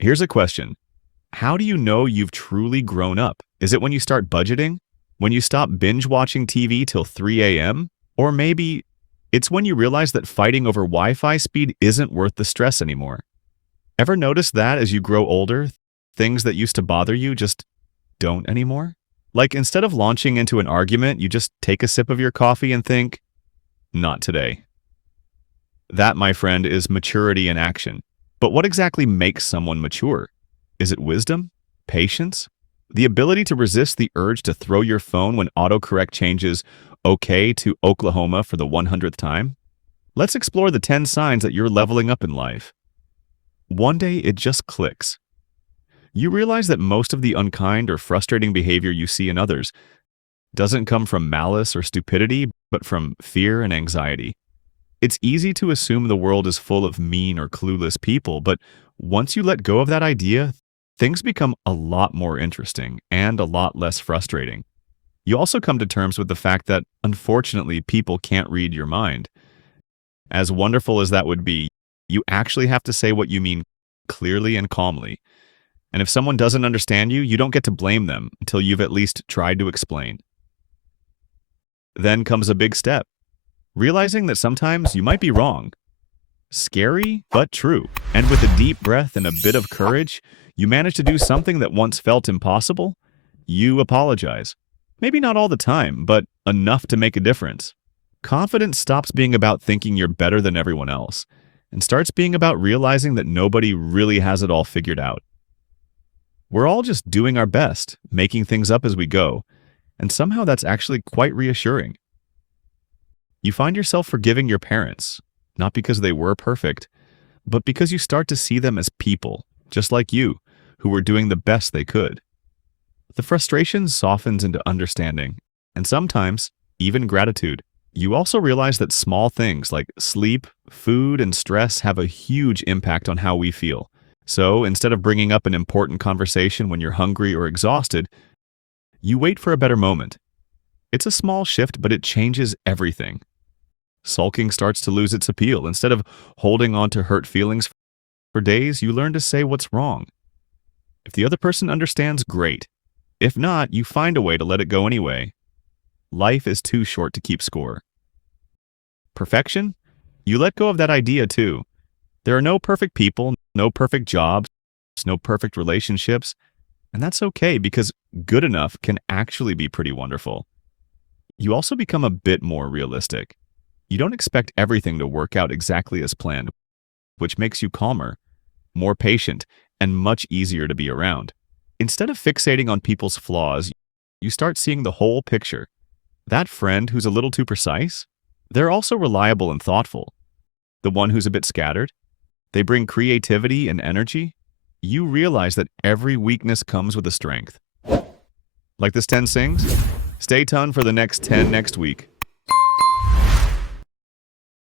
Here's a question. How do you know you've truly grown up? Is it when you start budgeting? When you stop binge watching TV till 3 a.m.? Or maybe it's when you realize that fighting over Wi-Fi speed isn't worth the stress anymore. Ever notice that as you grow older, things that used to bother you just don't anymore? Like instead of launching into an argument, you just take a sip of your coffee and think, not today. That, my friend, is maturity in action. But what exactly makes someone mature? Is it wisdom? Patience? The ability to resist the urge to throw your phone when autocorrect changes OK to Oklahoma for the 100th time? Let's explore the 10 signs that you're leveling up in life. One day, it just clicks. You realize that most of the unkind or frustrating behavior you see in others doesn't come from malice or stupidity, but from fear and anxiety. It's easy to assume the world is full of mean or clueless people, but once you let go of that idea, things become a lot more interesting and a lot less frustrating. You also come to terms with the fact that, unfortunately, people can't read your mind. As wonderful as that would be, you actually have to say what you mean clearly and calmly. And if someone doesn't understand you, you don't get to blame them until you've at least tried to explain. Then comes a big step, realizing that sometimes you might be wrong. Scary, but true. And with a deep breath and a bit of courage, you manage to do something that once felt impossible. You apologize. Maybe not all the time, but enough to make a difference. Confidence stops being about thinking you're better than everyone else and starts being about realizing that nobody really has it all figured out. We're all just doing our best, making things up as we go, and somehow that's actually quite reassuring. You find yourself forgiving your parents, not because they were perfect, but because you start to see them as people, just like you, who were doing the best they could. The frustration softens into understanding, and sometimes even gratitude. You also realize that small things like sleep, food, and stress have a huge impact on how we feel. So instead of bringing up an important conversation when you're hungry or exhausted, you wait for a better moment. It's a small shift, but it changes everything. Sulking starts to lose its appeal. Instead of holding on to hurt feelings for days, you learn to say what's wrong. If the other person understands, great. If not, you find a way to let it go anyway. Life is too short to keep score. Perfection? You let go of that idea too. There are no perfect people, no perfect jobs, no perfect relationships, and that's okay because good enough can actually be pretty wonderful. You also become a bit more realistic. You don't expect everything to work out exactly as planned, which makes you calmer, more patient, and much easier to be around. Instead of fixating on people's flaws, you start seeing the whole picture. That friend who's a little too precise? They're also reliable and thoughtful. The one who's a bit scattered? They bring creativity and energy. You realize that every weakness comes with a strength. Like this 10 sings? Stay tuned for the next 10 next week.